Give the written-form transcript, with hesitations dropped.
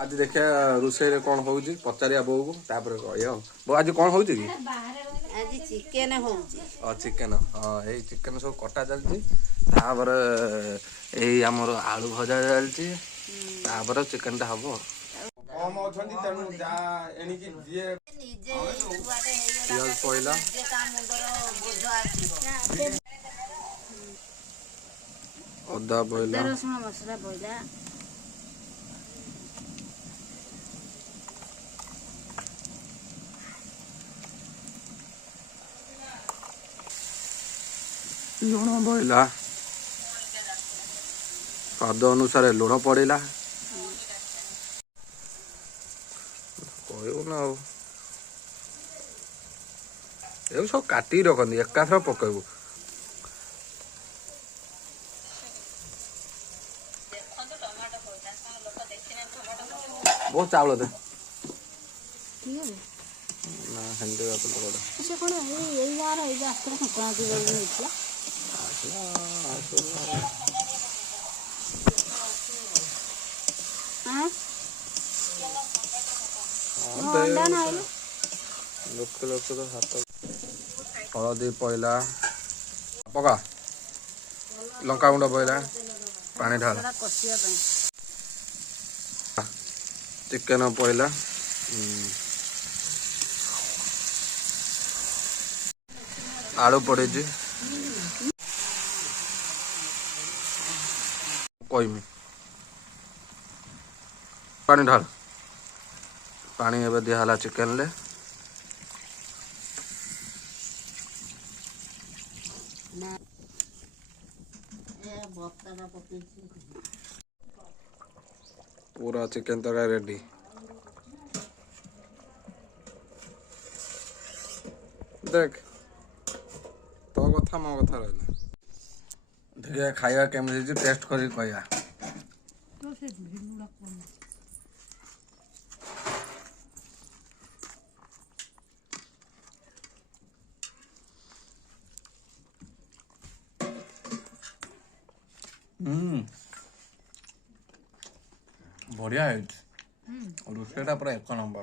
आज देखिए रोषे कौन हो पचारिया बो को तापर कह बो आज कौन हो आज चिकेन हो चिकेन हाँ यही चिकेन सब कटा चलती यही आमर आलू भजा चलती चिकेन टा हम कम अच्छा तेणु पियाज पड़ा अदा पड़ा रसुण मसला पड़ा लुण पड़ा स्वाद अनुसार लुण पड़ा कहना ये सब काटी रखती एकाथर पकेबू बहुत चावल दे ना हेंदे से कोन ए यार ए आस्त्र संक्रांति बेले निकला हां अंडा नाही लोक तो हाथ हलदी पड़ा पका लंका गुंड पड़ा पानी ढाल चिकेन पड़ा आलू पड़े कहमी पानी ढाल पानी एवं दिहला चिकेन ले पूरा चिकेन तक रेडी देख तो कथा मो कथा रहा देखिए खाଇବା केमती टेस्ट कर कहया बढ़िया है रोषेटा पूरा एक नंबर।